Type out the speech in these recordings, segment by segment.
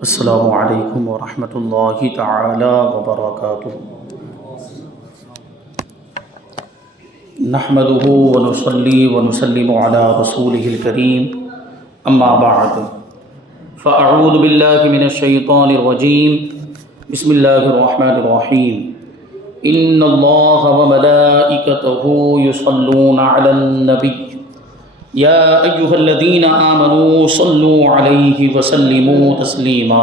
السلام علیکم ورحمۃ اللہ تعالی وبرکاتہ۔ نحمده ونصلی ونسلم علی رسولہ الکریم، اما بعد فاعوذ باللہ من الشیطان الرجیم، بسم اللہ الرحمن الرحیم۔ ان اللہ وملائکتہ یصلون علی النبی یا ایہا الذین آمنوا صلوا علیہ وسلموا تسلیما۔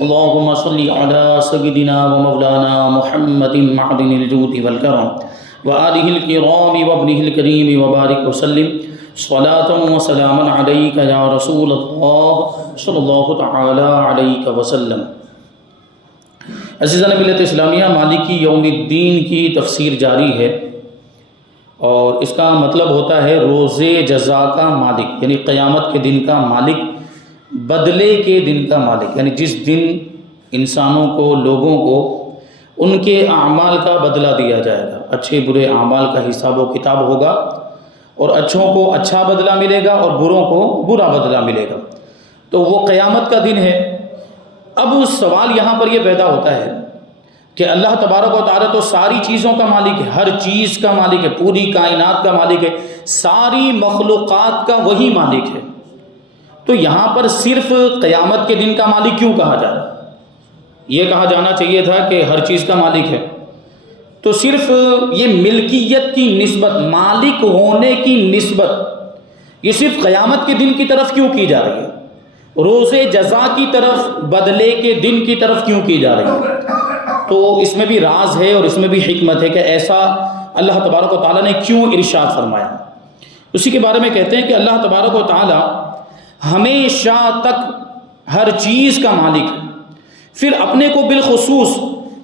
اللہم صل علی سیدنا ومولانا محمد معدن الجود والکرم وآلہ الکرام وابنہ الکریم وبارک وسلم صلاة وسلاما علیک یا رسول اللہ صلی اللہ تعالی علیہ وسلم۔ عزیزان ملت اسلامیہ، مالکی یوم الدین کی تفسیر جاری ہے، اور اس کا مطلب ہوتا ہے روز جزا کا مالک، یعنی قیامت کے دن کا مالک، بدلے کے دن کا مالک، یعنی جس دن انسانوں کو، لوگوں کو ان کے اعمال کا بدلہ دیا جائے گا۔ اچھے برے اعمال کا حساب و کتاب ہوگا، اور اچھوں کو اچھا بدلہ ملے گا اور بروں کو برا بدلہ ملے گا۔ تو وہ قیامت کا دن ہے۔ اب سوال یہاں پر یہ پیدا ہوتا ہے کہ اللہ تبارک و تعالیٰ تو ساری چیزوں کا مالک ہے، ہر چیز کا مالک ہے، پوری کائنات کا مالک ہے، ساری مخلوقات کا وہی مالک ہے، تو یہاں پر صرف قیامت کے دن کا مالک کیوں کہا جا رہا ہے؟ یہ کہا جانا چاہیے تھا کہ ہر چیز کا مالک ہے۔ تو صرف یہ ملکیت کی نسبت، مالک ہونے کی نسبت، یہ صرف قیامت کے دن کی طرف کیوں کی جا رہی ہے؟ روز جزا کی طرف، بدلے کے دن کی طرف کیوں کی جا رہی ہے؟ تو اس میں بھی راز ہے اور اس میں بھی حکمت ہے کہ ایسا اللہ تبارک و تعالیٰ نے کیوں ارشاد فرمایا۔ اسی کے بارے میں کہتے ہیں کہ اللہ تبارک و تعالیٰ ہمیشہ تک ہر چیز کا مالک ہے، پھر اپنے کو بالخصوص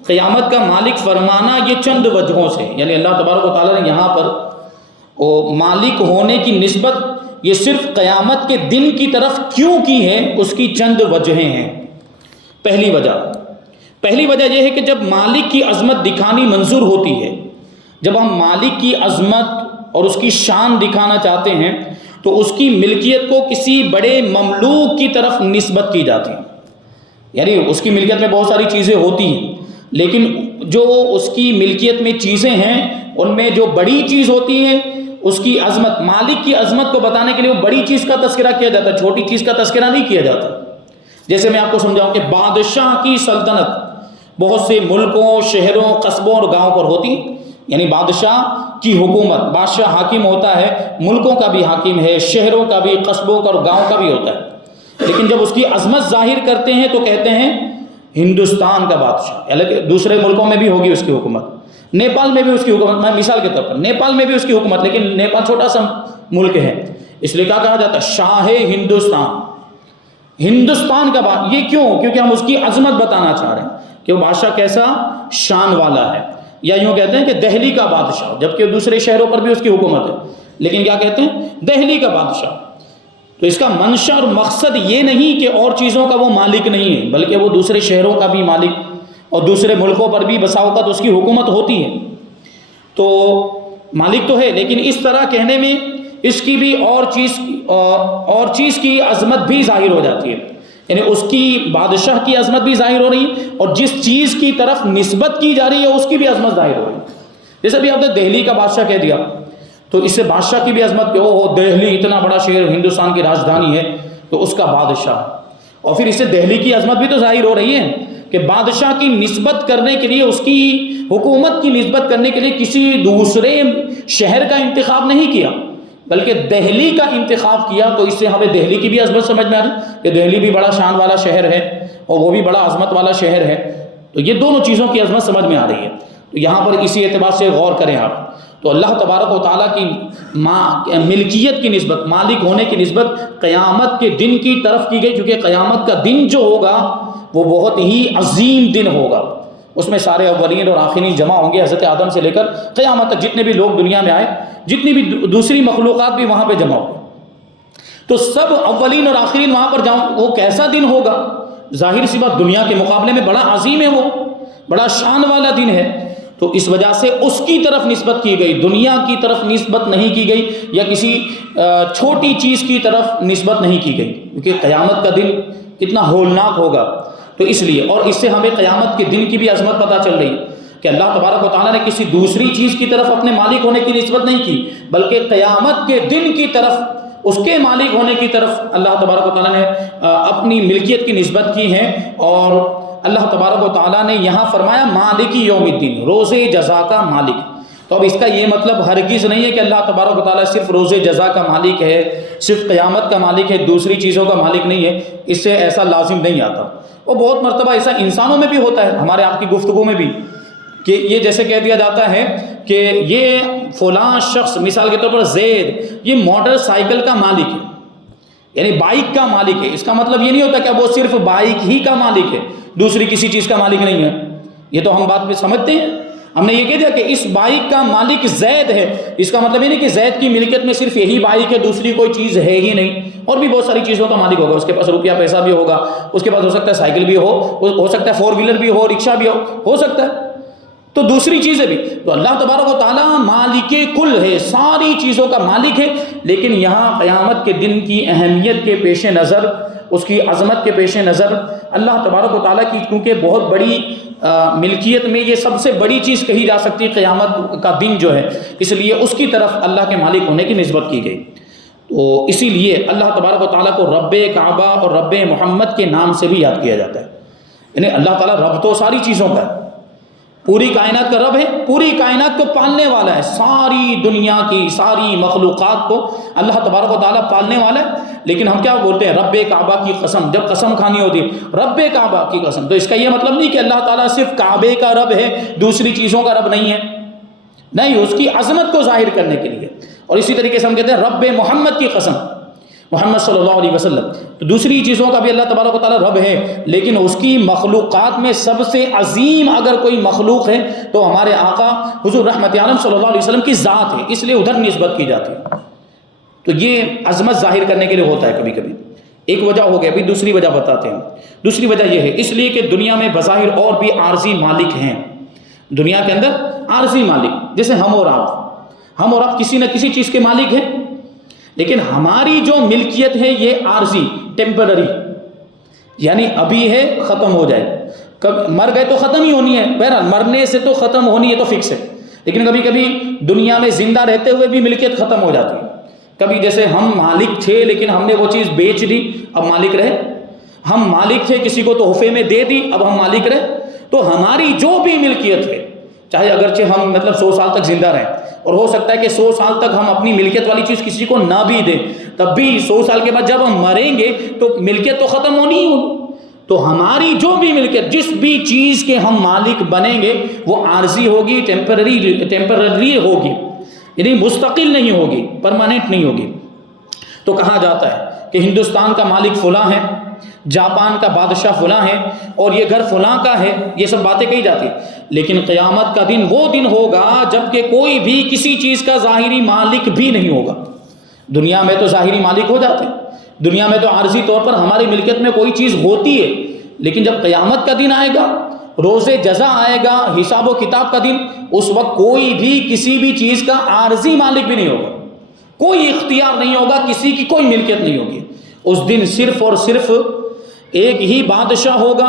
قیامت کا مالک فرمانا یہ چند وجہوں سے، یعنی اللہ تبارک و تعالیٰ نے یہاں پر مالک ہونے کی نسبت یہ صرف قیامت کے دن کی طرف کیوں کی ہے، اس کی چند وجہیں ہیں۔ پہلی وجہ یہ ہے کہ جب مالک کی عظمت دکھانی منظور ہوتی ہے، جب ہم مالک کی عظمت اور اس کی شان دکھانا چاہتے ہیں تو اس کی ملکیت کو کسی بڑے مملوک کی طرف نسبت کی جاتی ہے، یعنی اس کی ملکیت میں بہت ساری چیزیں ہوتی ہیں، لیکن جو اس کی ملکیت میں چیزیں ہیں ان میں جو بڑی چیز ہوتی ہے اس کی عظمت، مالک کی عظمت کو بتانے کے لیے وہ بڑی چیز کا تذکرہ کیا جاتا ہے، چھوٹی چیز کا تذکرہ نہیں کیا جاتا۔ جیسے میں آپ کو سمجھاؤں کہ بادشاہ کی سلطنت بہت سے ملکوں، شہروں، قصبوں اور گاؤں پر ہوتی، یعنی بادشاہ کی حکومت، بادشاہ حاکم ہوتا ہے، ملکوں کا بھی حاکم ہے، شہروں کا بھی، قصبوں کا اور گاؤں کا بھی ہوتا ہے، لیکن جب اس کی عظمت ظاہر کرتے ہیں تو کہتے ہیں ہندوستان کا بادشاہ، حالانکہ دوسرے ملکوں میں بھی ہوگی اس کی حکومت، نیپال میں بھی اس کی حکومت، میں مثال کے طور پر نیپال میں بھی اس کی حکومت، لیکن نیپال چھوٹا سا ملک ہے، اس لیے کیا کہا جاتا ہے؟ شاہ ہندوستان، ہندوستان کا بادشاہ۔ یہ کیوں؟ کیونکہ ہم اس کی عظمت بتانا چاہ رہے ہیں کہ وہ بادشاہ کیسا شان والا ہے۔ یا یوں کہتے ہیں کہ دہلی کا بادشاہ، جبکہ دوسرے شہروں پر بھی اس کی حکومت ہے، لیکن کیا کہتے ہیں؟ دہلی کا بادشاہ۔ تو اس کا منشا اور مقصد یہ نہیں کہ اور چیزوں کا وہ مالک نہیں ہے، بلکہ وہ دوسرے شہروں کا بھی مالک اور دوسرے ملکوں پر بھی بسا اوقات اس کی حکومت ہوتی ہے، تو مالک تو ہے، لیکن اس طرح کہنے میں اس کی بھی اور چیز کی عظمت بھی ظاہر ہو جاتی ہے، یعنی اس کی بادشاہ کی عظمت بھی ظاہر ہو رہی ہے اور جس چیز کی طرف نسبت کی جا رہی ہے اس کی بھی عظمت ظاہر ہو رہی ہے۔ جیسے بھی آپ نے دہلی کا بادشاہ کہہ دیا تو اس سے بادشاہ کی بھی عظمت کہ اوہ دہلی اتنا بڑا شہر، ہندوستان کی راجدھانی ہے، تو اس کا بادشاہ، اور پھر اس سے دہلی کی عظمت بھی تو ظاہر ہو رہی ہے کہ بادشاہ کی نسبت کرنے کے لیے، اس کی حکومت کی نسبت کرنے کے لیے کسی دوسرے شہر کا انتخاب نہیں کیا بلکہ دہلی کا انتخاب کیا، تو اس سے ہمیں دہلی کی بھی عظمت سمجھ میں آ رہی کہ دہلی بھی بڑا شان والا شہر ہے اور وہ بھی بڑا عظمت والا شہر ہے، تو یہ دونوں چیزوں کی عظمت سمجھ میں آ رہی ہے۔ تو یہاں پر اسی اعتبار سے غور کریں آپ، تو اللہ تبارک و تعالیٰ کی ملکیت کی نسبت، مالک ہونے کی نسبت قیامت کے دن کی طرف کی گئی، کیونکہ قیامت کا دن جو ہوگا وہ بہت ہی عظیم دن ہوگا، اس میں سارے اولین اور آخرین جمع ہوں گے، حضرت آدم سے لے کر قیامت تک جتنے بھی لوگ دنیا میں آئے، جتنی بھی دوسری مخلوقات بھی وہاں پہ جمع ہوں گے، تو سب اولین اور آخرین وہاں پر جاؤں، وہ کیسا دن ہوگا؟ ظاہر سی بات دنیا کے مقابلے میں بڑا عظیم ہے، وہ بڑا شان والا دن ہے، تو اس وجہ سے اس کی طرف نسبت کی گئی، دنیا کی طرف نسبت نہیں کی گئی یا کسی چھوٹی چیز کی طرف نسبت نہیں کی گئی، کیونکہ قیامت کا دن کتنا ہولناک ہوگا. تو اس لیے، اور اس سے ہمیں قیامت کے دن کی بھی عظمت پتہ چل رہی ہے کہ اللہ تبارک و تعالیٰ نے کسی دوسری چیز کی طرف اپنے مالک ہونے کی نسبت نہیں کی، بلکہ قیامت کے دن کی طرف، اس کے مالک ہونے کی طرف اللہ تبارک و تعالیٰ نے اپنی ملکیت کی نسبت کی ہے. اور اللہ تبارک و تعالیٰ نے یہاں فرمایا مالک یوم الدین، روز جزا کا مالک. تو اب اس کا یہ مطلب ہرگز نہیں ہے کہ اللہ تبارک و تعالیٰ صرف روز جزا کا مالک ہے، صرف قیامت کا مالک ہے، دوسری چیزوں کا مالک نہیں ہے. اس سے ایسا لازم نہیں آتا. اور بہت مرتبہ ایسا انسانوں میں بھی ہوتا ہے، ہمارے آپ کی گفتگو میں بھی، کہ یہ جیسے کہہ دیا جاتا ہے کہ یہ فلاں شخص، مثال کے طور پر زید، یہ موٹر سائیکل کا مالک ہے، یعنی بائک کا مالک ہے. اس کا مطلب یہ نہیں ہوتا کہ وہ صرف بائک ہی کا مالک ہے، دوسری کسی چیز کا مالک نہیں ہے. یہ تو ہم بات میں سمجھتے ہیں. ہم نے یہ کہہ دیا کہ اس بائک کا مالک زید ہے، اس کا مطلب یہ نہیں کہ زید کی ملکیت میں صرف یہی بائک ہے، دوسری کوئی چیز ہے ہی نہیں. اور بھی بہت ساری چیزوں کا مالک ہوگا، اس کے پاس روپیہ پیسہ بھی ہوگا، اس کے پاس ہو سکتا ہے سائیکل بھی ہو سکتا ہے 4 ویلر بھی ہو، رکشہ بھی ہو سکتا ہے، تو دوسری چیزیں بھی. تو اللہ تبارک و تعالیٰ مالک کل ہے، ساری چیزوں کا مالک ہے. لیکن یہاں قیامت کے دن کی اہمیت کے پیش نظر، اس کی عظمت کے پیش نظر، اللہ تبارک و تعالیٰ کی کیونکہ بہت بڑی ملکیت میں یہ سب سے بڑی چیز کہی جا سکتی ہے قیامت کا دن جو ہے، اس لیے اس کی طرف اللہ کے مالک ہونے کی نسبت کی گئی. تو اسی لیے اللہ تبارک و تعالیٰ کو رب کعبہ اور رب محمد کے نام سے بھی یاد کیا جاتا ہے. یعنی اللہ تعالیٰ رب تو ساری چیزوں کا ہے، پوری کائنات کا رب ہے، پوری کائنات کو پالنے والا ہے، ساری دنیا کی ساری مخلوقات کو اللہ تبارک و تعالیٰ پالنے والا ہے. لیکن ہم کیا بولتے ہیں؟ رب کعبہ کی قسم. جب قسم کھانی ہوتی ہے رب کعبہ کی قسم، تو اس کا یہ مطلب نہیں کہ اللہ تعالیٰ صرف کعبے کا رب ہے، دوسری چیزوں کا رب نہیں ہے. نہیں، اس کی عظمت کو ظاہر کرنے کے لیے. اور اسی طریقے سے ہم کہتے ہیں رب محمد کی قسم، محمد صلی اللہ علیہ وسلم. تو دوسری چیزوں کا بھی اللہ تبارک و تعالیٰ رب ہے، لیکن اس کی مخلوقات میں سب سے عظیم اگر کوئی مخلوق ہے تو ہمارے آقا حضور رحمت عالم صلی اللہ علیہ وسلم کی ذات ہے، اس لیے ادھر نسبت کی جاتی ہے. تو یہ عظمت ظاہر کرنے کے لیے ہوتا ہے کبھی کبھی. ایک وجہ ہو گیا، ابھی دوسری وجہ بتاتے ہیں. دوسری وجہ یہ ہے اس لیے کہ دنیا میں بظاہر اور بھی عارضی مالک ہیں. دنیا کے اندر عارضی مالک، جیسے ہم اور آپ کسی نہ کسی چیز کے مالک ہیں، لیکن ہماری جو ملکیت ہے یہ عارضی، ٹیمپرری، یعنی ابھی ہے ختم ہو جائے. مر گئے تو ختم ہی ہونی ہے، بہرحال مرنے سے تو ختم ہونی ہے تو فکس ہے. لیکن کبھی کبھی دنیا میں زندہ رہتے ہوئے بھی ملکیت ختم ہو جاتی ہے. کبھی جیسے ہم مالک تھے لیکن ہم نے وہ چیز بیچ دی، اب مالک رہے. ہم مالک تھے، کسی کو تحفے میں دے دی، اب ہم مالک رہے. تو ہماری جو بھی ملکیت ہے، چاہے اگرچہ ہم 100 سال تک زندہ رہیں، اور ہو سکتا ہے کہ 100 سال تک ہم اپنی ملکیت والی چیز کسی کو نہ بھی دیں، تب بھی 100 سال کے بعد جب ہم مریں گے تو ملکیت تو ختم ہونی ہی ہوگی. تو ہماری جو بھی ملکیت، جس بھی چیز کے ہم مالک بنیں گے وہ عارضی ہوگی، ٹیمپرری ہوگی، یعنی مستقل نہیں ہوگی، پرماننٹ نہیں ہوگی. تو کہا جاتا ہے کہ ہندوستان کا مالک فلاں ہے، جاپان کا بادشاہ فلاں ہے، اور یہ گھر فلاں کا ہے، یہ سب باتیں کہی جاتی ہیں. لیکن قیامت کا دن وہ دن ہوگا جب کہ کوئی بھی کسی چیز کا ظاہری مالک بھی نہیں ہوگا. دنیا میں تو ظاہری مالک ہو جاتے ہیں، دنیا میں تو عارضی طور پر ہماری ملکیت میں کوئی چیز ہوتی ہے، لیکن جب قیامت کا دن آئے گا، روز جزا آئے گا، حساب و کتاب کا دن، اس وقت کوئی بھی کسی بھی چیز کا عارضی مالک بھی نہیں ہوگا، کوئی اختیار نہیں ہوگا، کسی کی کوئی ملکیت نہیں ہوگی. اس دن صرف اور صرف ایک ہی بادشاہ ہوگا،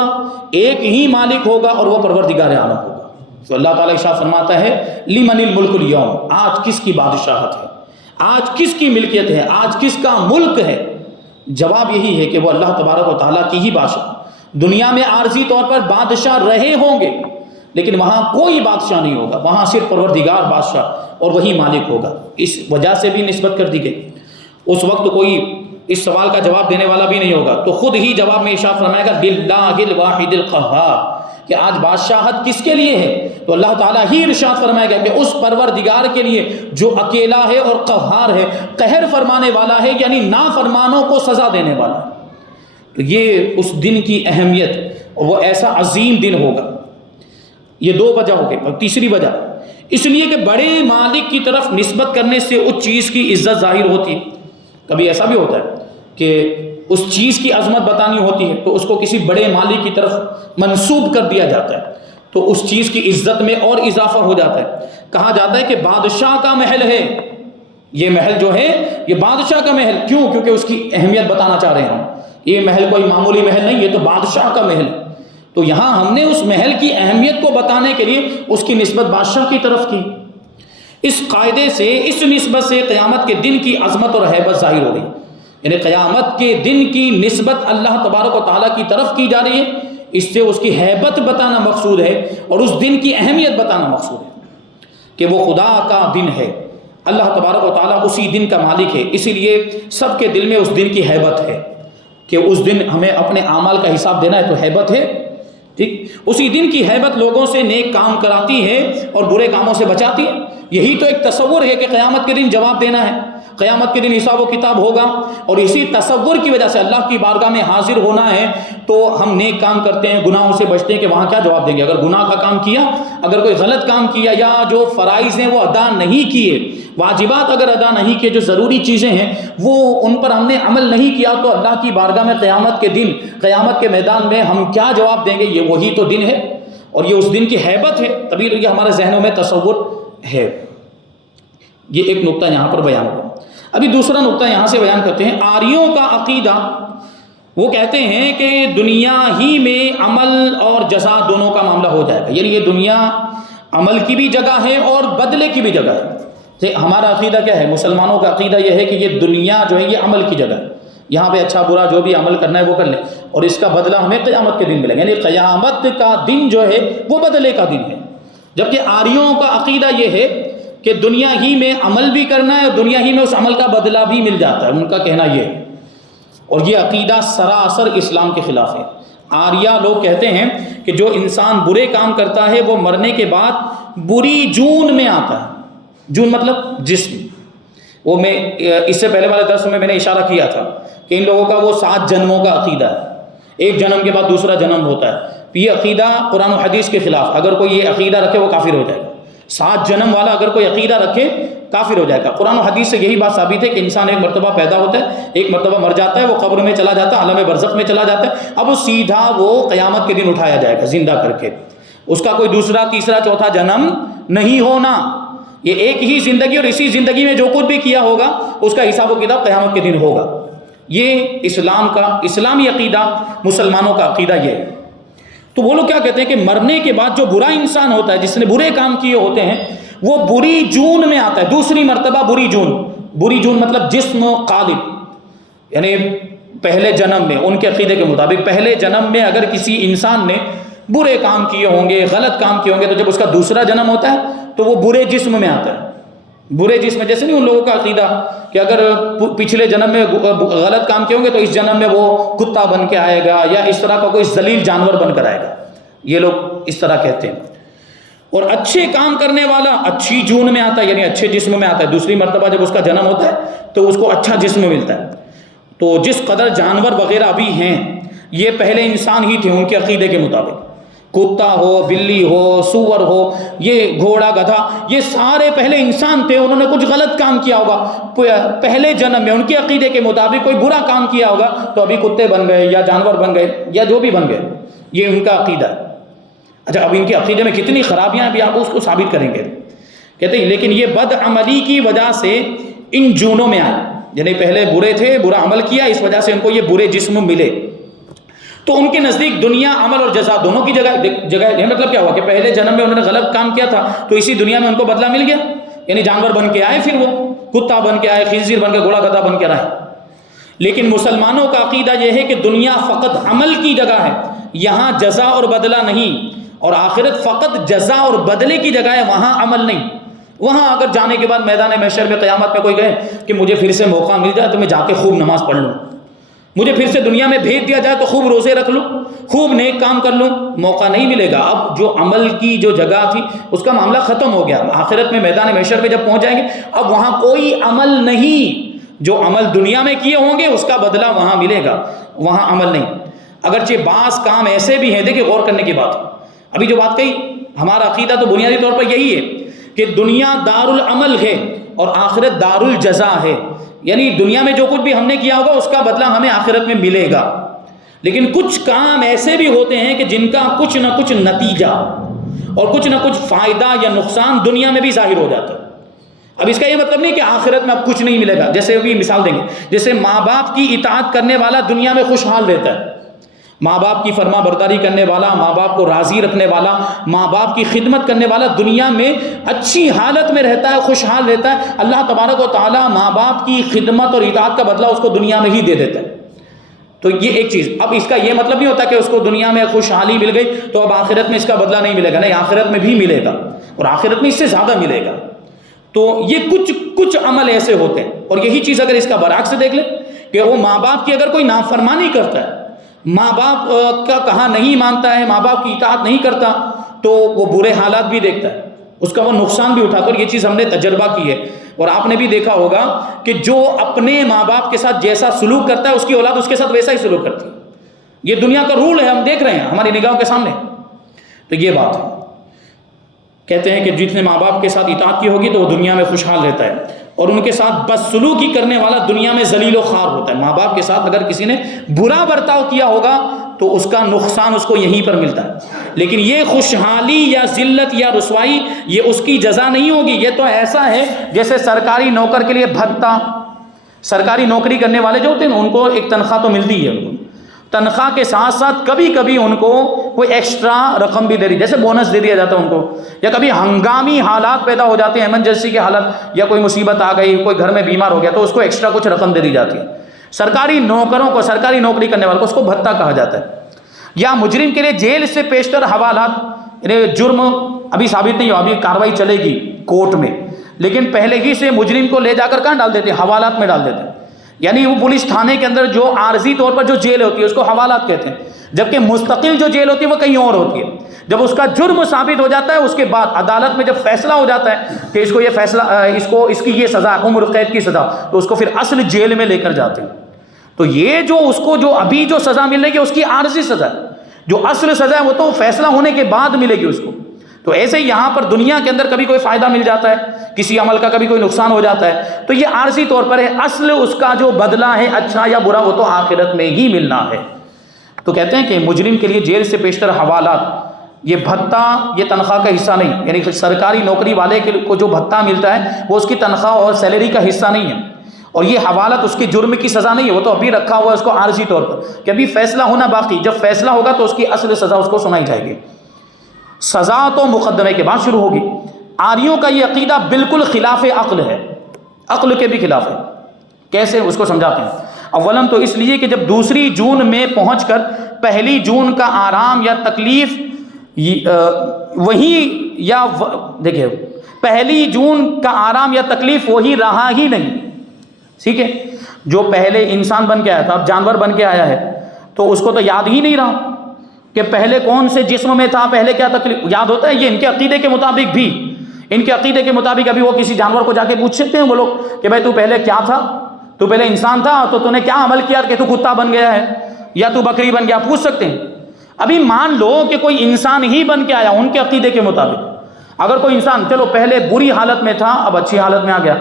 ایک ہی مالک ہوگا، اور وہ پروردگار عالم ہوگا. تو اللہ تعالیٰ ارشاد فرماتا ہے لمن الملک اليوم، آج کس کی بادشاہت ہے، آج کس کی ملکیت ہے، آج کس کا ملک ہے؟ جواب یہی ہے کہ وہ اللہ تبارک و تعالیٰ کی ہی بادشاہ. دنیا میں عارضی طور پر بادشاہ رہے ہوں گے، لیکن وہاں کوئی بادشاہ نہیں ہوگا، وہاں صرف پروردگار بادشاہ اور وہی مالک ہوگا. اس وجہ سے بھی نسبت کر دی گئی. اس وقت کوئی اس سوال کا جواب دینے والا بھی نہیں ہوگا، تو خود ہی جواب میں ارشاد فرمائے گا للہ الواحد القہار، کہ آج بادشاہت کس کے لیے ہے؟ تو اللہ تعالیٰ ہی ارشاد فرمائے گا کہ اس پروردگار کے لیے جو اکیلا ہے اور قہار ہے، قہر فرمانے والا ہے، یعنی نافرمانوں کو سزا دینے والا ہے. تو یہ اس دن کی اہمیت، اور وہ ایسا عظیم دن ہوگا. یہ 2 وجہ ہو گئی. اور تیسری وجہ اس لیے کہ بڑے مالک کی طرف نسبت کرنے سے اس چیز کی عزت ظاہر ہوتی ہے. کبھی ایسا بھی ہوتا ہے کہ اس چیز کی عظمت بتانی ہوتی ہے تو اس کو کسی بڑے مالک کی طرف منسوب کر دیا جاتا ہے، تو اس چیز کی عزت میں اور اضافہ ہو جاتا ہے. کہا جاتا ہے کہ بادشاہ کا محل ہے، یہ محل جو ہے یہ بادشاہ کا محل. کیوں؟ کیونکہ اس کی اہمیت بتانا چاہ رہے ہیں ہم. یہ محل کوئی معمولی محل نہیں، یہ تو بادشاہ کا محل ہے۔ تو یہاں ہم نے اس محل کی اہمیت کو بتانے کے لیے اس کی نسبت بادشاہ کی طرف کی۔ اس قاعدے سے، اس نسبت سے قیامت کے دن کی عظمت اور ہیبت ظاہر ہو رہی ہے، یعنی قیامت کے دن کی نسبت اللہ تبارک و تعالیٰ کی طرف کی جا رہی ہے، اس سے اس کی ہیبت بتانا مقصود ہے اور اس دن کی اہمیت بتانا مقصود ہے کہ وہ خدا کا دن ہے، اللہ تبارک و تعالیٰ اسی دن کا مالک ہے۔ اسی لیے سب کے دل میں اس دن کی ہیبت ہے کہ اس دن ہمیں اپنے اعمال کا حساب دینا ہے، تو ہیبت ہے، ٹھیک۔ اسی دن کی ہیبت لوگوں سے نیک کام کراتی ہے اور برے کاموں سے بچاتی ہے۔ یہی تو ایک تصور ہے کہ قیامت کے دن جواب دینا ہے، قیامت کے دن حساب و کتاب ہوگا، اور اسی تصور کی وجہ سے اللہ کی بارگاہ میں حاضر ہونا ہے تو ہم نیک کام کرتے ہیں، گناہوں سے بچتے ہیں کہ وہاں کیا جواب دیں گے۔ اگر گناہ کا کام کیا، اگر کوئی غلط کام کیا، یا جو فرائض ہیں وہ ادا نہیں کیے، واجبات اگر ادا نہیں کیے، جو ضروری چیزیں ہیں وہ ان پر ہم نے عمل نہیں کیا، تو اللہ کی بارگاہ میں قیامت کے دن، قیامت کے میدان میں ہم کیا جواب دیں گے؟ یہ وہی تو دن ہے اور یہ اس دن کی ہیبت ہے، تبھی یہ ہمارے ذہنوں میں تصور ہے۔ یہ ایک نقطہ یہاں پر بیان ہوا۔ ابھی دوسرا نقطہ یہاں سے بیان کرتے ہیں۔ آریوں کا عقیدہ، وہ کہتے ہیں کہ دنیا ہی میں عمل اور جزا دونوں کا معاملہ ہو جائے گا، یعنی یہ دنیا عمل کی بھی جگہ ہے اور بدلے کی بھی جگہ ہے۔ ہمارا عقیدہ کیا ہے؟ مسلمانوں کا عقیدہ یہ ہے کہ یہ دنیا جو ہے یہ عمل کی جگہ ہے، یہاں پہ اچھا برا جو بھی عمل کرنا ہے وہ کر لیں، اور اس کا بدلہ ہمیں قیامت کے دن ملے گا، یعنی قیامت کا دن جو ہے وہ بدلے کا دن ہے۔ جبکہ آریوں کا عقیدہ یہ ہے کہ دنیا ہی میں عمل بھی کرنا ہے اور دنیا ہی میں اس عمل کا بدلہ بھی مل جاتا ہے، ان کا کہنا یہ ہے، اور یہ عقیدہ سراسر اسلام کے خلاف ہے۔ آریہ لوگ کہتے ہیں کہ جو انسان برے کام کرتا ہے وہ مرنے کے بعد بری جون میں آتا ہے۔ جون مطلب جسم، وہ میں اس سے پہلے والے درس میں نے اشارہ کیا تھا کہ ان لوگوں کا وہ 7 جنموں کا عقیدہ ہے، ایک جنم کے بعد دوسرا جنم ہوتا ہے۔ یہ عقیدہ قرآن و حدیث کے خلاف، اگر کوئی یہ عقیدہ رکھے وہ کافر ہو جائے گا۔ 7 جنم والا اگر کوئی عقیدہ رکھے کافر ہو جائے گا۔ قرآن و حدیث سے یہی بات ثابت ہے کہ انسان ایک مرتبہ پیدا ہوتا ہے، ایک مرتبہ مر جاتا ہے، وہ قبر میں چلا جاتا ہے، عالم برزخ میں چلا جاتا ہے، اب وہ سیدھا وہ قیامت کے دن اٹھایا جائے گا زندہ کر کے، اس کا کوئی دوسرا تیسرا چوتھا جنم نہیں ہونا، یہ ایک ہی زندگی، اور اسی زندگی میں جو کچھ بھی کیا ہوگا اس کا حساب و کتاب قیامت کے دن ہوگا۔ یہ اسلام کا، اسلامی عقیدہ، مسلمانوں کا عقیدہ یہ ہے۔ تو وہ لوگ کیا کہتے ہیں کہ مرنے کے بعد جو برا انسان ہوتا ہے، جس نے برے کام کیے ہوتے ہیں، وہ بری جون میں آتا ہے، دوسری مرتبہ بری جون۔ بری جون مطلب جسم قالب، یعنی پہلے جنم میں ان کے عقیدے کے مطابق پہلے جنم میں اگر کسی انسان نے برے کام کیے ہوں گے، غلط کام کیے ہوں گے، تو جب اس کا دوسرا جنم ہوتا ہے تو وہ برے جسم میں آتا ہے۔ برے جسم، جیسے نہیں ان لوگوں کا عقیدہ کہ اگر پچھلے جنم میں غلط کام کیے ہوں گے تو اس جنم میں وہ کتا بن کے آئے گا یا اس طرح کا کوئی ذلیل جانور بن کر آئے گا، یہ لوگ اس طرح کہتے ہیں۔ اور اچھے کام کرنے والا اچھی جون میں آتا ہے، یعنی اچھے جسم میں آتا ہے، دوسری مرتبہ جب اس کا جنم ہوتا ہے تو اس کو اچھا جسم ملتا ہے۔ تو جس قدر جانور وغیرہ بھی ہیں، یہ پہلے انسان ہی تھے ان کے عقیدے کے مطابق، کتا ہو، بلی ہو، سور ہو، یہ گھوڑا گدھا، یہ سارے پہلے انسان تھے، انہوں نے کچھ غلط کام کیا ہوگا پہلے جنم میں، ان کے عقیدے کے مطابق کوئی برا کام کیا ہوگا تو ابھی کتے بن گئے یا جانور بن گئے یا جو بھی بن گئے، یہ ان کا عقیدہ ہے۔ اچھا، اب ان کے عقیدے میں کتنی خرابیاں ہیں بھی آپ اس کو ثابت کریں گے۔ کہتے ہیں لیکن یہ بد عملی کی وجہ سے ان جونوں میں آئے، یعنی پہلے برے تھے، برا عمل کیا، اس وجہ سے ان کو یہ برے جسم ملے۔ تو ان کے نزدیک دنیا عمل اور جزا دونوں کی جگہ ہے۔ مطلب کیا ہوا کہ پہلے جنم میں انہوں نے غلط کام کیا تھا تو اسی دنیا میں ان کو بدلہ مل گیا، یعنی جانور بن کے آئے، پھر وہ کتا بن کے آئے، خنزیر بن کے، گھوڑا گدھا بن کے آئے۔ لیکن مسلمانوں کا عقیدہ یہ ہے کہ دنیا فقط عمل کی جگہ ہے، یہاں جزا اور بدلہ نہیں، اور آخرت فقط جزا اور بدلے کی جگہ ہے، وہاں عمل نہیں۔ وہاں اگر جانے کے بعد میدان محشر میں قیامت میں کوئی کہے کہ مجھے پھر سے موقع مل جائے تو میں جا کے خوب نماز پڑھ لوں، مجھے پھر سے دنیا میں بھیج دیا جائے تو خوب روزے رکھ لوں، خوب نیک کام کر لوں، موقع نہیں ملے گا۔ اب جو عمل کی جو جگہ تھی اس کا معاملہ ختم ہو گیا، آخرت میں میدان محشر میں جب پہنچ جائیں گے اب وہاں کوئی عمل نہیں، جو عمل دنیا میں کیے ہوں گے اس کا بدلہ وہاں ملے گا، وہاں عمل نہیں۔ اگرچہ بعض کام ایسے بھی ہیں، دیکھیں غور کرنے کی بات، ابھی جو بات کہی، ہمارا عقیدہ تو بنیادی طور پر یہی ہے کہ دنیا دار العمل ہے اور آخرت دار الجزا ہے، یعنی دنیا میں جو کچھ بھی ہم نے کیا ہوگا اس کا بدلہ ہمیں آخرت میں ملے گا۔ لیکن کچھ کام ایسے بھی ہوتے ہیں کہ جن کا کچھ نہ کچھ نتیجہ اور کچھ نہ کچھ فائدہ یا نقصان دنیا میں بھی ظاہر ہو جاتا ہے۔ اب اس کا یہ مطلب نہیں کہ آخرت میں اب کچھ نہیں ملے گا. جیسے ابھی مثال دیں گے, جیسے ماں باپ کی اطاعت کرنے والا دنیا میں خوشحال رہتا ہے, ماں باپ کی فرما برداری کرنے والا, ماں باپ کو راضی رکھنے والا, ماں باپ کی خدمت کرنے والا دنیا میں اچھی حالت میں رہتا ہے, خوشحال رہتا ہے. اللہ تبارک و تعالیٰ ماں باپ کی خدمت اور اطاعت کا بدلہ اس کو دنیا میں ہی دے دیتا ہے. تو یہ ایک چیز. اب اس کا یہ مطلب نہیں ہوتا کہ اس کو دنیا میں خوشحالی مل گئی تو اب آخرت میں اس کا بدلہ نہیں ملے گا. نہیں, آخرت میں بھی ملے گا, اور آخرت میں اس سے زیادہ ملے گا. تو یہ کچھ عمل ایسے ہوتے ہیں. اور یہی چیز اگر اس کا برعکس دیکھ لیں کہ وہ ماں باپ کی اگر کوئی نافرمانی کرتا ہے, ماں باپ کا کہا نہیں مانتا ہے, ماں باپ کی اطاعت نہیں کرتا, تو وہ برے حالات بھی دیکھتا ہے, اس کا وہ نقصان بھی اٹھاتا ہے. اور یہ چیز ہم نے تجربہ کی ہے, اور آپ نے بھی دیکھا ہوگا کہ جو اپنے ماں باپ کے ساتھ جیسا سلوک کرتا ہے اس کی اولاد اس کے ساتھ ویسا ہی سلوک کرتی ہے. یہ دنیا کا رول ہے, ہم دیکھ رہے ہیں ہماری نگاہوں کے سامنے. تو یہ بات ہے. کہتے ہیں کہ جتنے ماں باپ کے ساتھ اطاعت کی ہوگی تو وہ دنیا میں خوشحال رہتا ہے, اور ان کے ساتھ بدسلوکی کرنے والا دنیا میں ذلیل و خوار ہوتا ہے. ماں باپ کے ساتھ اگر کسی نے برا برتاؤ کیا ہوگا تو اس کا نقصان اس کو یہیں پر ملتا ہے. لیکن یہ خوشحالی یا ذلت یا رسوائی یہ اس کی جزا نہیں ہوگی. یہ تو ایسا ہے جیسے سرکاری نوکر کے لیے بھتہ, سرکاری نوکری کرنے والے جو ہوتے ہیں ان کو ایک تنخواہ تو ملتی ہے, ان کو تنخواہ کے ساتھ ساتھ کبھی کبھی ان کو کوئی ایکسٹرا رقم بھی دے دی, جیسے بونس دے دیا جاتا ہے ان کو. یا کبھی ہنگامی حالات پیدا ہو جاتے ہیں, ایمرجنسی کے حالت, یا کوئی مصیبت آ گئی, کوئی گھر میں بیمار ہو گیا, تو اس کو ایکسٹرا کچھ رقم دے دی جاتی ہے. سرکاری نوکروں کو, سرکاری نوکری کرنے والوں کو اس کو بھتہ کہا جاتا ہے. یا مجرم کے لیے جیل سے پیشتر حوالات, یعنی جرم ابھی ثابت نہیں ہو, ابھی کارروائی چلے گی کورٹ میں, لیکن پہلے ہی سے مجرم کو لے جا کر کہاں ڈال دیتے ہیں, حوالات میں ڈال دیتے ہیں. یعنی وہ پولیس تھانے کے اندر جو عارضی طور پر جو جیل ہوتی ہے اس کو حوالات کہتے ہیں, جبکہ مستقل جو جیل ہوتی ہے وہ کہیں اور ہوتی ہے. جب اس کا جرم ثابت ہو جاتا ہے اس کے بعد عدالت میں جب فیصلہ ہو جاتا ہے کہ اس کو یہ فیصلہ, اس کی یہ سزا, عمر قید کی سزا, تو اس کو پھر اصل جیل میں لے کر جاتے ہیں. تو یہ جو اس کو جو ابھی جو سزا مل رہی ہے اس کی عارضی سزا ہے, جو اصل سزا ہے وہ تو فیصلہ ہونے کے بعد ملے گی اس کو. تو ایسے ہی یہاں پر دنیا کے اندر کبھی کوئی فائدہ مل جاتا ہے, کسی عمل کا کبھی کوئی نقصان ہو جاتا ہے, تو یہ عارضی طور پر ہے. اصل اس کا جو بدلہ ہے اچھا یا برا وہ تو آخرت میں ہی ملنا ہے. تو کہتے ہیں کہ مجرم کے لیے جیل سے پیشتر حوالات, یہ بھتہ یہ تنخواہ کا حصہ نہیں, یعنی سرکاری نوکری والے کو جو بھتہ ملتا ہے وہ اس کی تنخواہ اور سیلری کا حصہ نہیں ہے. اور یہ حوالت اس کے جرم کی سزا نہیں ہے, وہ تو ابھی رکھا ہوا ہے اس کو عارضی طور پر کہ ابھی فیصلہ ہونا باقی, جب فیصلہ ہوگا تو اس کی اصل سزا اس کو سنائی جائے گی. سزا تو مقدمے کے بعد شروع ہوگی. آریوں کا یہ عقیدہ بالکل خلاف عقل ہے, عقل کے بھی خلاف ہے. کیسے, اس کو سمجھاتے ہیں. اولاً تو اس لیے کہ جب دوسری جون میں پہنچ کر پہلی جون کا آرام یا تکلیف وہی, یا دیکھیں پہلی جون کا آرام یا تکلیف وہی رہا ہی نہیں. ٹھیک ہے, جو پہلے انسان بن کے آیا تھا اب جانور بن کے آیا ہے, تو اس کو تو یاد ہی نہیں رہا کہ پہلے کون سے جسم میں تھا, پہلے کیا تکلیف یاد ہوتا ہے. یہ ان کے عقیدے کے مطابق بھی, ان کے عقیدے کے مطابق ابھی وہ کسی جانور کو جا کے پوچھ سکتے ہیں وہ لوگ کہ بھائی تو پہلے کیا تھا, تو پہلے انسان تھا تو تو نے کیا عمل کیا کہ تو کتا بن گیا ہے یا تو بکری بن گیا, پوچھ سکتے ہیں. ابھی مان لو کہ کوئی انسان ہی بن کے آیا ان کے عقیدے کے مطابق. اگر کوئی انسان چلو پہلے بری حالت میں تھا اب اچھی حالت میں آ گیا,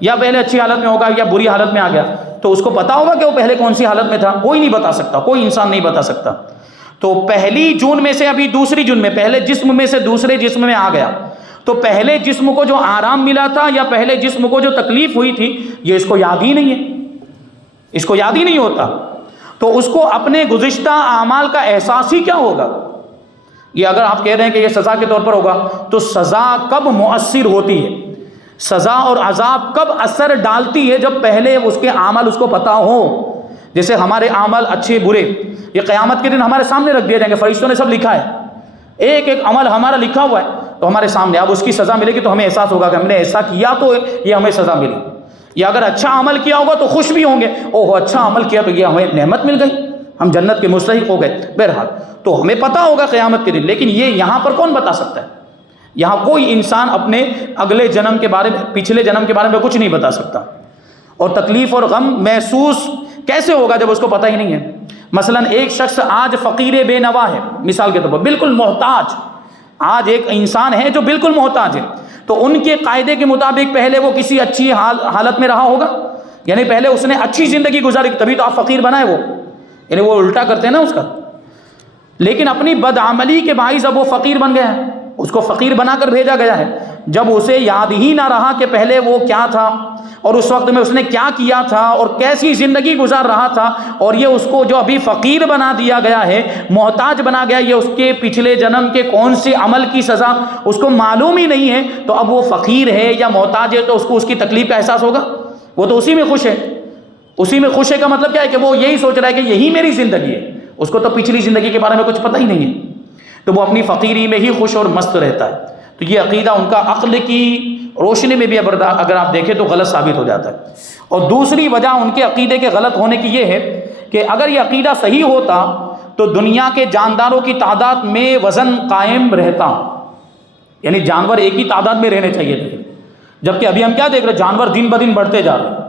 یا پہلے اچھی حالت میں ہوگا یا بری حالت میں آ گیا, تو اس کو پتا ہوگا کہ وہ پہلے کون سی حالت میں تھا؟ کوئی نہیں بتا سکتا, کوئی انسان نہیں بتا سکتا. تو پہلی جون میں سے ابھی دوسری جون میں, پہلے جسم میں سے دوسرے جسم میں آ گیا, تو پہلے جسم کو جو آرام ملا تھا یا پہلے جسم کو جو تکلیف ہوئی تھی یہ اس کو یاد ہی نہیں ہے, اس کو یاد ہی نہیں ہوتا. تو اس کو اپنے گزشتہ اعمال کا احساس ہی کیا ہوگا؟ یہ اگر آپ کہہ رہے ہیں کہ یہ سزا کے طور پر ہوگا, تو سزا کب مؤثر ہوتی ہے, سزا اور عذاب کب اثر ڈالتی ہے؟ جب پہلے اس کے اعمال اس کو پتا ہو. جیسے ہمارے اعمال اچھے برے یہ قیامت کے دن ہمارے سامنے رکھ دیے جائیں گے, فرشتوں نے سب لکھا ہے, ایک ایک عمل ہمارا لکھا ہوا ہے تو ہمارے سامنے. اب اس کی سزا ملے گی تو ہمیں احساس ہوگا کہ ہم نے ایسا کیا تو یہ ہمیں سزا ملی, یا اگر اچھا عمل کیا ہوگا تو خوش بھی ہوں گے, اوہ اچھا عمل کیا تو یہ ہمیں نعمت مل گئی, ہم جنت کے مستحق ہو گئے. بہرحال تو ہمیں پتا ہوگا قیامت کے دن, لیکن یہ یہاں پر کون بتا سکتا ہے؟ یہاں کوئی انسان اپنے اگلے جنم کے بارے میں, پچھلے جنم کے بارے میں کچھ نہیں بتا سکتا. اور تکلیف اور غم محسوس کیسے ہوگا جب اس کو پتہ ہی نہیں ہے؟ مثلا ایک شخص آج فقیر بے نوا ہے, مثال کے طور پر بالکل محتاج, آج ایک انسان ہے جو بالکل محتاج ہے, تو ان کے قاعدے کے مطابق پہلے وہ کسی اچھی حالت میں رہا ہوگا, یعنی پہلے اس نے اچھی زندگی گزاری, تبھی تو آپ فقیر بنائے وہ, یعنی وہ الٹا کرتے ہیں نا اس کا. لیکن اپنی بدعملی کے باعث اب وہ فقیر بن گیا ہے, اس کو فقیر بنا کر بھیجا گیا ہے. جب اسے یاد ہی نہ رہا کہ پہلے وہ کیا تھا اور اس وقت میں اس نے کیا کیا تھا اور کیسی زندگی گزار رہا تھا، اور یہ اس کو جو ابھی فقیر بنا دیا گیا ہے، محتاج بنا گیا، یہ اس کے پچھلے جنم کے کون سے عمل کی سزا اس کو معلوم ہی نہیں ہے، تو اب وہ فقیر ہے یا محتاج ہے تو اس کو اس کی تکلیف کا احساس ہوگا؟ وہ تو اسی میں خوش ہے۔ اسی میں خوش ہے کا مطلب کیا ہے کہ وہ یہی سوچ رہا ہے کہ یہی میری زندگی ہے، اس کو تو پچھلی زندگی کے بارے میں کچھ پتہ ہی نہیں ہے، تو وہ اپنی فقیری میں ہی خوش اور مست رہتا ہے۔ تو یہ عقیدہ ان کا عقل کی روشنی میں بھی اگر آپ دیکھیں تو غلط ثابت ہو جاتا ہے۔ اور دوسری وجہ ان کے عقیدے کے غلط ہونے کی یہ ہے کہ اگر یہ عقیدہ صحیح ہوتا تو دنیا کے جانداروں کی تعداد میں وزن قائم رہتا، یعنی جانور ایک ہی تعداد میں رہنے چاہیے تھے، جبکہ ابھی ہم کیا دیکھ رہے ہیں، جانور دن بدن بڑھتے جا رہے ہیں،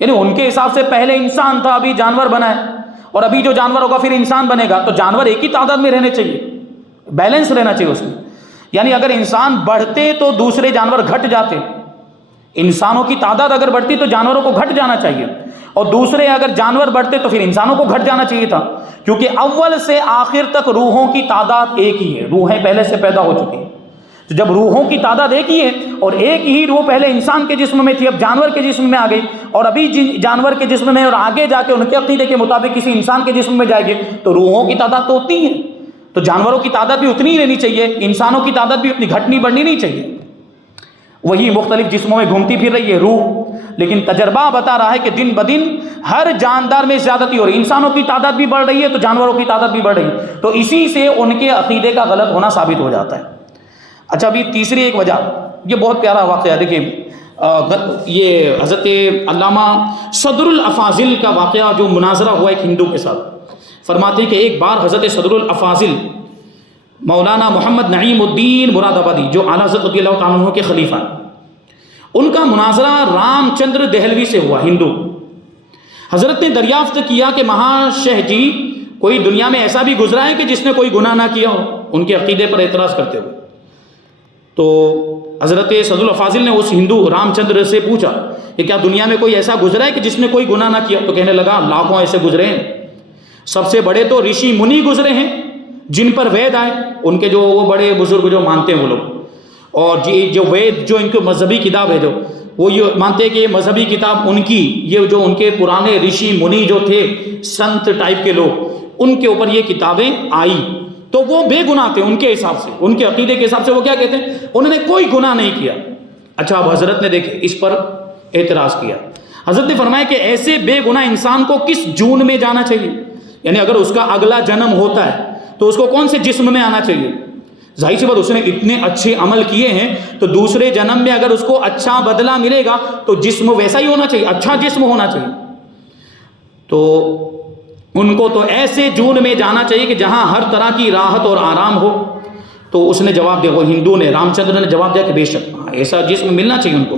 یعنی ان کے حساب سے پہلے انسان تھا، ابھی جانور بنا ہے، اور ابھی جو جانور ہوگا پھر انسان بنے گا، تو جانور ایک ہی تعداد میں رہنے چاہیے، بیلنس رہنا چاہیے اس میں، یعنی اگر انسان بڑھتے تو دوسرے جانور گھٹ جاتے، انسانوں کی تعداد اگر بڑھتی تو جانوروں کو گھٹ جانا چاہیے، اور دوسرے اگر جانور بڑھتے تو پھر انسانوں کو گھٹ جانا چاہیے تھا، کیونکہ اول سے آخر تک روحوں کی تعداد ایک ہی ہے، روحیں پہلے سے پیدا ہو چکی ہیں، تو جب روحوں کی تعداد ایک ہی ہے اور ایک ہی روح پہلے انسان کے جسم میں تھی، اب جانور کے جسم میں آ گئی، اور ابھی جانور کے جسم میں اور آگے جا کے ان کے عقیدے کے مطابق کسی انسان کے جسم میں جائے گی، تو روحوں کی تعداد تو اتنی ہے، تو جانوروں کی تعداد بھی اتنی ہی رہنی چاہیے، انسانوں کی تعداد بھی اتنی گھٹنی بڑھنی نہیں چاہیے۔ وہی مختلف جسموں میں گھومتی پھر رہی ہے روح، لیکن تجربہ بتا رہا ہے کہ دن بدن ہر جاندار میں زیادتی ہو رہی ہے، انسانوں کی تعداد بھی بڑھ رہی ہے تو جانوروں کی تعداد بھی بڑھ رہی ہے، تو اسی سے ان کے عقیدے کا غلط ہونا ثابت ہو جاتا ہے۔ اچھا، ابھی تیسری ایک وجہ، یہ بہت پیارا واقعہ ہے، دیکھیے یہ حضرت علامہ صدر الافاضل کا واقعہ جو مناظرہ ہوا ایک ہندو کے ساتھ، فرماتے ہیں کہ ایک بار حضرت صدر الافاضل مولانا محمد نعیم الدین مراد آبادی جو اعلیٰ حضرت رضی اللہ تعالیٰ عنہ کے خلیفہ ہیں، ان کا مناظرہ رام چندر دہلوی سے ہوا، ہندو۔ حضرت نے دریافت کیا کہ مہاشہ جی، کوئی دنیا میں ایسا بھی گزرا ہے کہ جس نے کوئی گناہ نہ کیا ہو، ان کے عقیدے پر اعتراض کرتے ہوئے۔ تو حضرت صدر الافاضل نے اس ہندو رام چندر سے پوچھا کہ کیا دنیا میں کوئی ایسا گزرا ہے کہ جس نے کوئی گناہ نہ کیا؟ تو کہنے لگا لاکھوں ایسے گزرے ہیں، سب سے بڑے تو رشی منی گزرے ہیں جن پر وید آئے، ان کے جو وہ بڑے بزرگ جو مانتے ہیں وہ لوگ، اور جو وید جو ان کی مذہبی کتاب ہے، جو وہ یہ مانتے ہیں کہ یہ مذہبی کتاب ان کی، یہ جو ان کے پرانے رشی منی جو تھے سنت ٹائپ کے لوگ، ان کے اوپر یہ کتابیں آئی، تو وہ بے گناہ تھے ان کے حساب سے، ان کے عقیدے کے حساب سے وہ کیا کہتے ہیں، انہوں نے کوئی گناہ نہیں کیا۔ اچھا، اب حضرت نے دیکھے اس پر اعتراض کیا، حضرت نے فرمایا کہ ایسے بے گناہ انسان کو کس جون میں جانا چاہیے، یعنی اگر اس کا اگلا جنم ہوتا ہے تو اس کو کون سے جسم میں آنا چاہیے؟ ظاہر سی بات، اس نے اتنے اچھے عمل کیے ہیں تو دوسرے جنم میں اگر اس کو اچھا بدلہ ملے گا تو جسم ویسا ہی ہونا چاہیے، اچھا جسم ہونا چاہیے، تو ان کو تو ایسے جون میں جانا چاہیے کہ جہاں ہر طرح کی راحت اور آرام ہو۔ تو اس نے جواب دیا، وہ ہندو نے، رام چندر نے جواب دیا کہ بے شک ایسا جسم ملنا چاہیے ان کو۔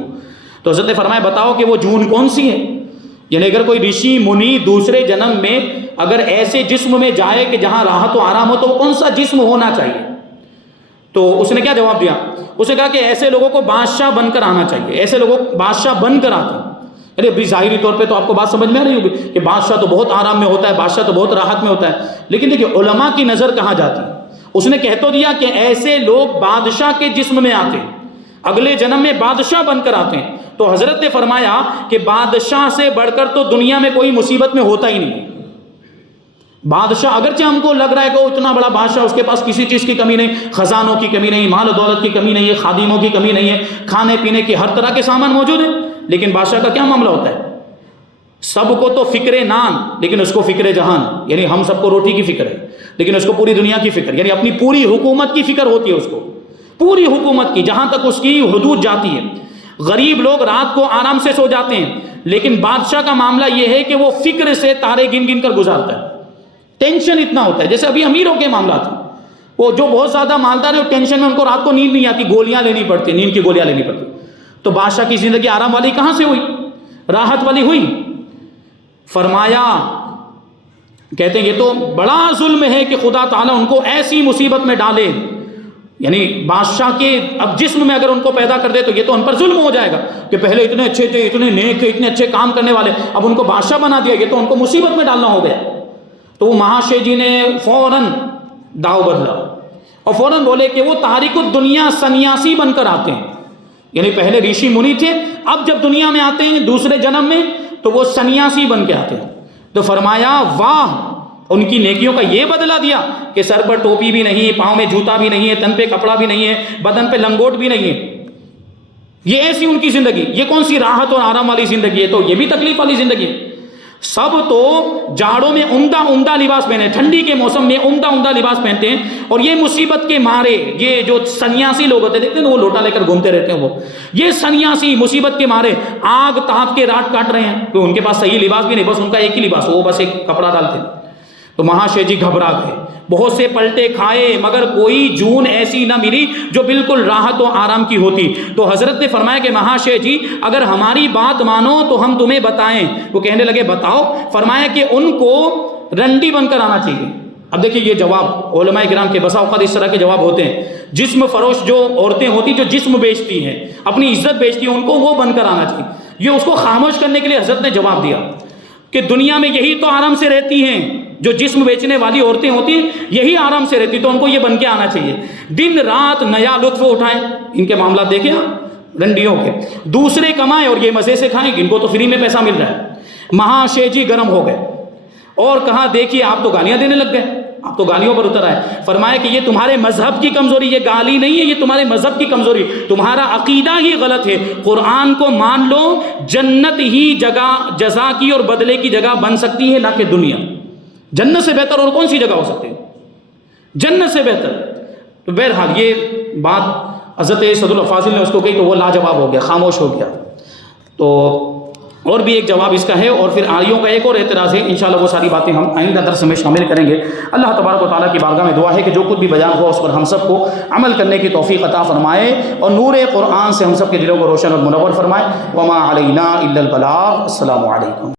تو حضرت نے فرمایا بتاؤ کہ وہ جون کون سی ہے، یعنی اگر کوئی رشی منی دوسرے جنم میں اگر ایسے جسم میں جائے کہ جہاں راحت و آرام ہو تو وہ کون سا جسم ہونا چاہیے؟ تو اس نے کیا جواب دیا؟ اس نے کہا کہ ایسے لوگوں کو بادشاہ بن کر آنا چاہیے، ایسے لوگوں کو بادشاہ بن کر آتے ہیں۔ ارے ابھی ظاہری طور پہ تو آپ کو بات سمجھ میں آ رہی ہوگی کہ بادشاہ تو بہت آرام میں ہوتا ہے، بادشاہ تو بہت راحت میں ہوتا ہے، لیکن دیکھیے علماء کی نظر کہاں جاتی ہے؟ اس نے کہہ تو دیا کہ ایسے لوگ بادشاہ کے جسم میں آتے ہیں، اگلے جنم میں بادشاہ بن کر آتے ہیں۔ تو حضرت نے فرمایا کہ بادشاہ سے بڑھ کر تو دنیا میں کوئی مصیبت میں ہوتا ہی نہیں۔ بادشاہ اگرچہ ہم کو لگ رہا ہے کہ وہ اتنا بڑا بادشاہ، اس کے پاس کسی چیز کی کمی نہیں، خزانوں کی کمی نہیں، مال و دولت کی کمی نہیں ہے، خادموں کی کمی نہیں ہے، کھانے پینے کی ہر طرح کے سامان موجود ہیں، لیکن بادشاہ کا کیا معاملہ ہوتا ہے؟ سب کو تو فکر نان، لیکن اس کو فکر جہان، یعنی ہم سب کو روٹی کی فکر ہے لیکن اس کو پوری دنیا کی فکر، یعنی اپنی پوری حکومت کی فکر ہوتی ہے اس کو، پوری حکومت کی جہاں تک اس کی حدود جاتی ہے۔ غریب لوگ رات کو آرام سے سو جاتے ہیں، لیکن بادشاہ کا معاملہ یہ ہے کہ وہ فکر سے تارے گن گن کر گزارتا ہے، ٹینشن اتنا ہوتا ہے۔ جیسے ابھی امیروں کے معاملات ہیں، وہ جو بہت زیادہ مالدار ہے وہ ٹینشن میں، ان کو رات کو نیند نہیں آتی، گولیاں لینی پڑتی، نیند کی گولیاں لینی پڑتی۔ تو بادشاہ کی زندگی آرام والی کہاں سے ہوئی، راحت والی ہوئی؟ فرمایا، کہتے ہیں یہ تو بڑا ظلم ہے کہ خدا تعالیٰ ان کو ایسی مصیبت میں ڈالے، یعنی بادشاہ کے اب جسم میں اگر ان کو پیدا کر دے تو یہ تو ان پر ظلم ہو جائے گا کہ پہلے اتنے اچھے تھے، اتنے نیک تھے، اتنے اچھے کام کرنے والے، اب ان کو بادشاہ بنا دیا، یہ تو ان کو مصیبت میں ڈالنا ہو گیا۔ تو وہ مہاشے جی نے فوراً داؤ بدلا اور فوراً بولے کہ وہ تاریک الدنیا سنیاسی بن کر آتے ہیں، یعنی پہلے ریشی منی تھے، اب جب دنیا میں آتے ہیں دوسرے جنم میں تو وہ سنیاسی بن کے آتے ہیں۔ تو فرمایا واہ، ان کی نیکیوں کا یہ بدلہ دیا کہ سر پر ٹوپی بھی نہیں، پاؤں میں جوتا بھی نہیں ہے، تن پہ کپڑا بھی نہیں ہے، بدن پہ لنگوٹ بھی نہیں ہے۔ یہ ایسی ان کی زندگی، یہ کون سی راحت اور آرام والی زندگی ہے؟ تو یہ بھی تکلیف والی زندگی ہے۔ سب تو جاڑوں میں عمدہ لباس پہنے، ٹھنڈی کے موسم میں عمدہ لباس پہنتے ہیں، اور یہ مصیبت کے مارے یہ جو سنیاسی لوگ ہوتے ہیں، دیکھتے ہیں وہ لوٹا لے کر گھومتے رہتے ہیں، وہ یہ سنیاسی مصیبت کے مارے آگ تاپ کے رات کاٹ رہے ہیں، کہ ان کے پاس صحیح لباس بھی نہیں، بس ان کا ایک ہی لباس، وہ بس ایک کپڑا ڈالتے ہیں۔ تو مہاشے جی گھبرا گئے، بہت سے پلٹے کھائے مگر کوئی جون ایسی نہ ملی جو بالکل راحت و آرام کی ہوتی۔ تو حضرت نے فرمایا کہ مہاشے جی اگر ہماری بات مانو تو ہم تمہیں بتائیں۔ وہ کہنے لگے بتاؤ۔ فرمایا کہ ان کو رنڈی بن کر آنا چاہیے۔ اب دیکھیے یہ جواب علماء کرام کے بسا اوقات اس طرح کے جواب ہوتے ہیں، جسم فروش جو عورتیں ہوتی جو جسم بیچتی ہیں، اپنی عزت بیچتی ہیں، ان کو وہ بن کر آنا چاہیے۔ یہ اس کو خاموش کرنے کے لیے حضرت نے جواب دیا کہ دنیا میں یہی تو آرام سے رہتی ہیں، جو جسم بیچنے والی عورتیں ہوتی ہیں یہی آرام سے رہتی، تو ان کو یہ بن کے آنا چاہیے، دن رات نیا لطف اٹھائیں۔ ان کے معاملات دیکھیں آپ رنڈیوں کے، دوسرے کمائیں اور یہ مزے سے کھائیں، ان کو تو فری میں پیسہ مل رہا ہے۔ مہاشے جی گرم ہو گئے اور کہا دیکھیے آپ تو گالیاں دینے لگ گئے، آپ تو گالیوں پر اتر آئے۔ فرمایا کہ یہ تمہارے مذہب کی کمزوری، یہ گالی نہیں ہے، یہ تمہارے مذہب کی کمزوری، تمہارا عقیدہ ہی غلط ہے۔ قرآن کو مان لو، جنت ہی جگہ جزا کی اور بدلے کی جگہ بن سکتی ہے، نہ کہ دنیا۔ جنت سے بہتر اور کون سی جگہ ہو سکتی ہے؟ جنت سے بہتر۔ تو بہرحال یہ بات حضرت سعد الفاضل نے اس کو کہی تو وہ لاجواب ہو گیا، خاموش ہو گیا۔ تو اور بھی ایک جواب اس کا ہے، اور پھر آریوں کا ایک اور اعتراض ہے، انشاءاللہ وہ ساری باتیں ہم آئندہ درس میں شامل کریں گے۔ اللہ تبارک و تعالیٰ کی بارگاہ میں دعا ہے کہ جو کچھ بھی بیان ہوا اس پر ہم سب کو عمل کرنے کی توفیق عطا فرمائے، اور نور قرآن سے ہم سب کے دلوں کو روشن اور منور فرمائے۔ وما علینا الا البلاغ۔ السلام علیکم۔